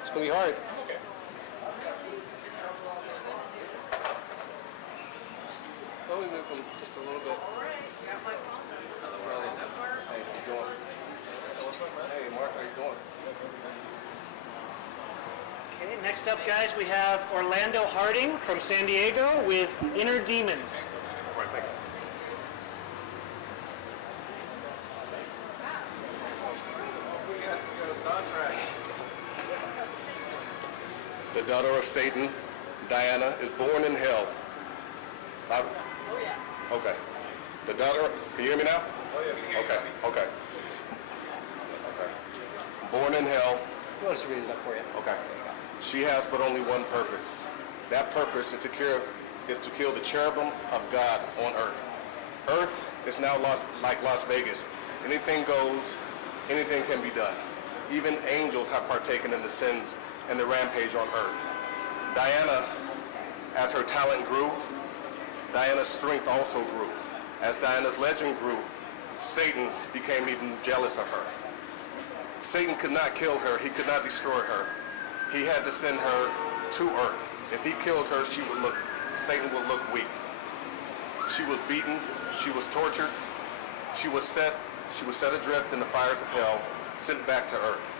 It's going to be hard. Okay. Well, we move them just a little bit. Hey, how you doing? Hey, Mark, how you doing? Okay, next up, guys, we have Orlando Harding from San Diego with Inner Demons. All right, thank you. We got a soundtrack. The daughter of Satan, Diana, is born in hell. Oh, yeah. Okay. The daughter, can you hear me now? Oh, yeah. Okay, okay. Okay. Born in hell. Who wants to read it up for you? Okay. She has but only one purpose. That purpose is to kill the cherubim of God on earth. Earth is now like Las Vegas. Anything goes, anything can be done. Even angels have partaken in the sins and the rampage on earth. Diana, as her talent grew, Diana's strength also grew. As Diana's legend grew, Satan became even jealous of her. Satan could not kill her. He could not destroy her. He had to send her to earth. If he killed her, Satan would look weak. She was beaten. She was tortured. She was set adrift in the fires of hell, sent back to earth.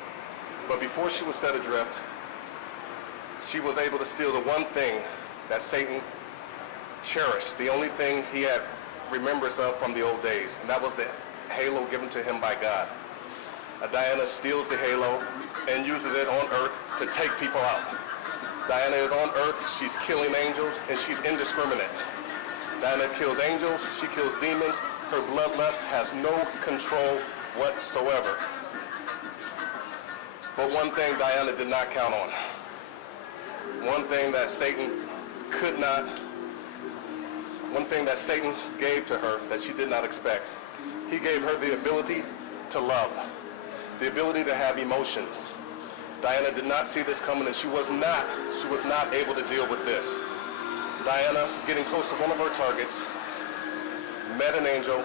But before she was set adrift, she was able to steal the one thing that Satan cherished, the only thing he had remembrance of from the old days, and that was the halo given to him by God. Diana steals the halo and uses it on earth to take people out. Diana is on earth, she's killing angels, and she's indiscriminate. Diana kills angels, she kills demons, her bloodlust has no control whatsoever. But one thing Diana did not count on. One thing that Satan gave to her that she did not expect. He gave her the ability to love, the ability to have emotions. Diana did not see this coming, and she was not able to deal with this. Diana, getting close to one of her targets, met an angel,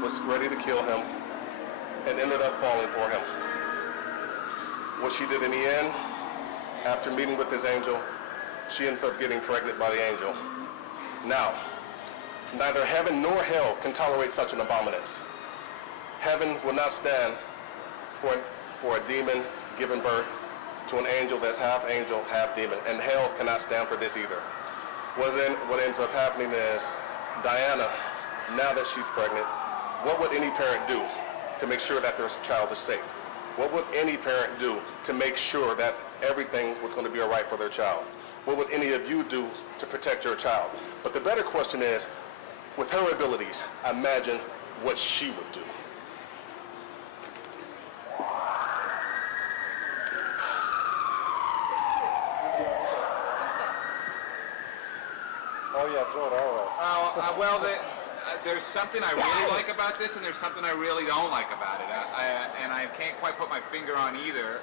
was ready to kill him, and ended up falling for him. What she did in the end, after meeting with this angel, she ends up getting pregnant by the angel. Now, neither heaven nor hell can tolerate such an abominance. Heaven will not stand for a demon giving birth to an angel that's half angel, half demon, and hell cannot stand for this either. What ends up happening is Diana, now that she's pregnant, what would any parent do to make sure that their child is safe? What would any parent do to make sure that everything was going to be all right for their child? What would any of you do to protect your child? But the better question is, with her abilities, imagine what she would do. Oh yeah, throw it all away. Well, there's something I really like about this, and there's something I really don't like about it, and I can't quite put my finger on either.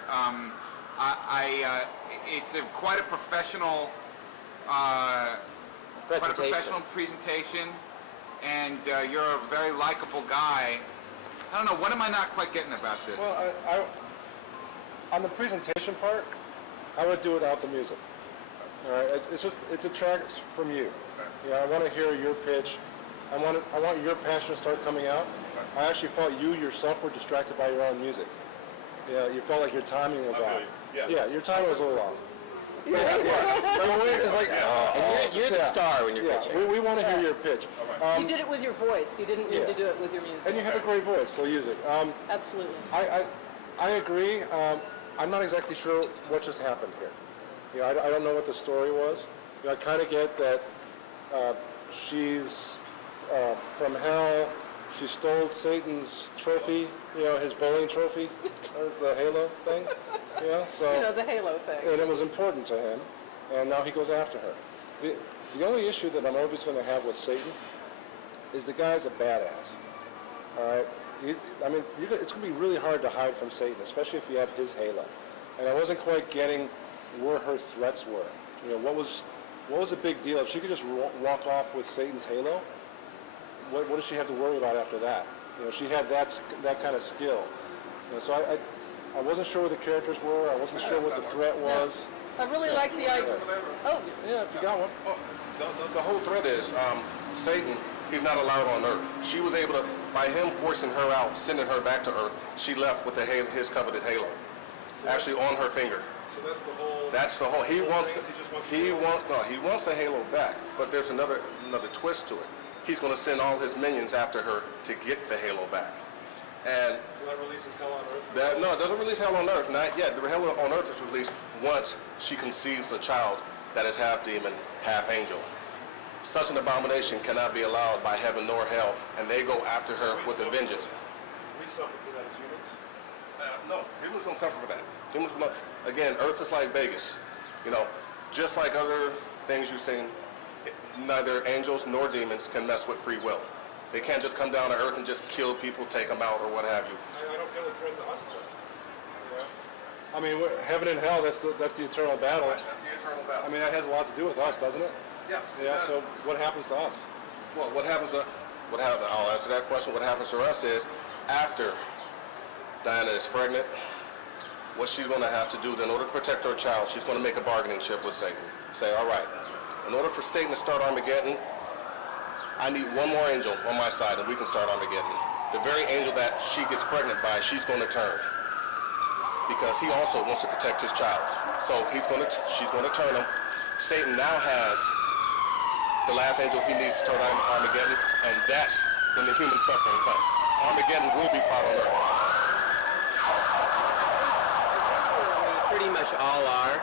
It's quite a professional, presentation, and you're a very likable guy. I don't know, what am I not quite getting about this? Well, on the presentation part, I would do it without the music. All right, it's a track from you. I want to hear your pitch. I want your passion to start coming out. I actually felt you yourself were distracted by your own music. Yeah, you felt like your timing was off. Yeah, your timing was a little off. It's like, You're the star when you're pitching. We want to hear your pitch. You did it with your voice. You didn't need to do it with your music. And you have a great voice, so use it. Absolutely. I agree. I'm not exactly sure what just happened here. I don't know what the story was. I kind of get that she's from hell. She stole Satan's trophy, his bowling trophy, the halo thing. So the halo thing. And it was important to him, and now he goes after her. The only issue that I'm always going to have with Satan is the guy's a badass. All right, it's going to be really hard to hide from Satan, especially if you have his halo. And I wasn't quite getting where her threats were. What was the big deal? If she could just walk off with Satan's halo, what does she have to worry about after that? She had that kind of skill. So I wasn't sure who the characters were. I wasn't sure what the threat was. I really like the idea. Oh, Yeah, if you got one. Oh, the whole threat is Satan. He's not allowed on Earth. She was able to, by him forcing her out, sending her back to Earth, she left with his coveted halo, actually on her finger. So that's the whole. That's the whole. He wants thing he wants the halo back, but there's another twist to it. He's going to send all his minions after her to get the halo back. And So that releases hell on Earth. no, it doesn't release hell on Earth. Not yet. The hell on Earth is released once she conceives a child that is half demon, half angel. Such an abomination cannot be allowed by heaven nor hell, and they go after her with a vengeance. We suffer for that as humans. No, humans don't suffer for that. Humans, again, Earth is like Vegas. You know, just like other things you've seen, neither angels nor demons can mess with free will. They can't just come down to Earth and just kill people, take them out, or what have you. I don't feel a threat to us, though. Yeah. I mean, heaven and hell, that's the eternal battle. That's the eternal battle. I mean, that has a lot to do with us, doesn't it? Yeah. Yeah, so what happens to us? Well, I'll answer that question. What happens to us is, after Diana is pregnant, what she's going to have to do, in order to protect her child, she's going to make a bargaining chip with Satan. Say, all right, in order for Satan to start Armageddon, I need one more angel on my side, and we can start Armageddon. The very angel that she gets pregnant by, she's going to turn, because he also wants to protect his child. So she's going to turn him. Satan now has the last angel he needs to start Armageddon, and that's when the human suffering comes. Armageddon will be fought on Earth. Pretty much all are.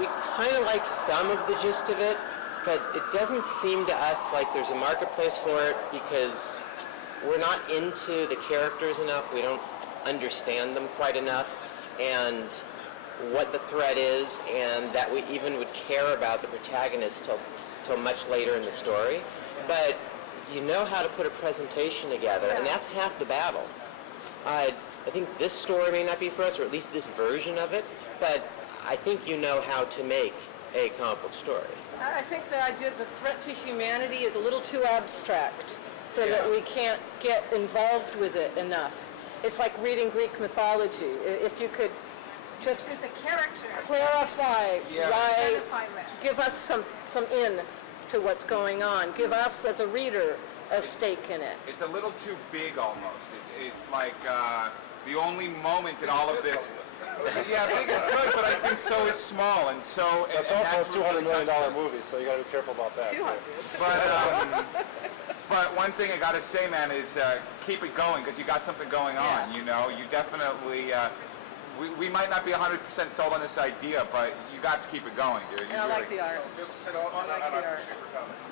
We kind of like some of the gist of it, but it doesn't seem to us like there's a marketplace for it because we're not into the characters enough. We don't understand them quite enough, and what the threat is, and that we even would care about the protagonist till much later in the story. But you know how to put a presentation together, and that's half the battle. I think this story may not be for us, or at least this version of it, but I think you know how to make a comic book story. I think the idea of the threat to humanity is a little too abstract, so that we can't get involved with it enough. It's like reading Greek mythology. If you could just As a character. clarify why, Identify with. give us some in to what's going on. Give us as a reader a stake in it. It's a little too big almost. It's like the only moment in all of this. Yeah, big is good, but I think so is small, and so. That's and also that's a what $200 really million touches it. movie, so you got to be careful about that. too. But one thing I gotta say, man, is keep it going because you got something going on. You know, you definitely. We might not be 100% sold on this idea, but you got to keep it going, dude. And I like the art. Just to say, I appreciate your comments.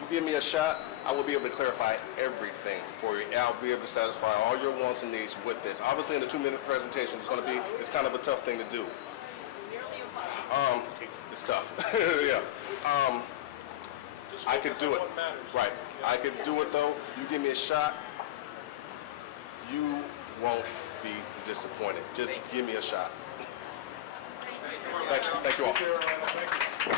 You give me a shot, I will be able to clarify everything for you. I'll be able to satisfy all your wants and needs with this. Obviously, in a 2-minute presentation, it's kind of a tough thing to do. It's tough. Yeah. I could do it. Right. I could do it though. You give me a shot, you won't be disappointed. Just give me a shot. Thank you all. Thank you.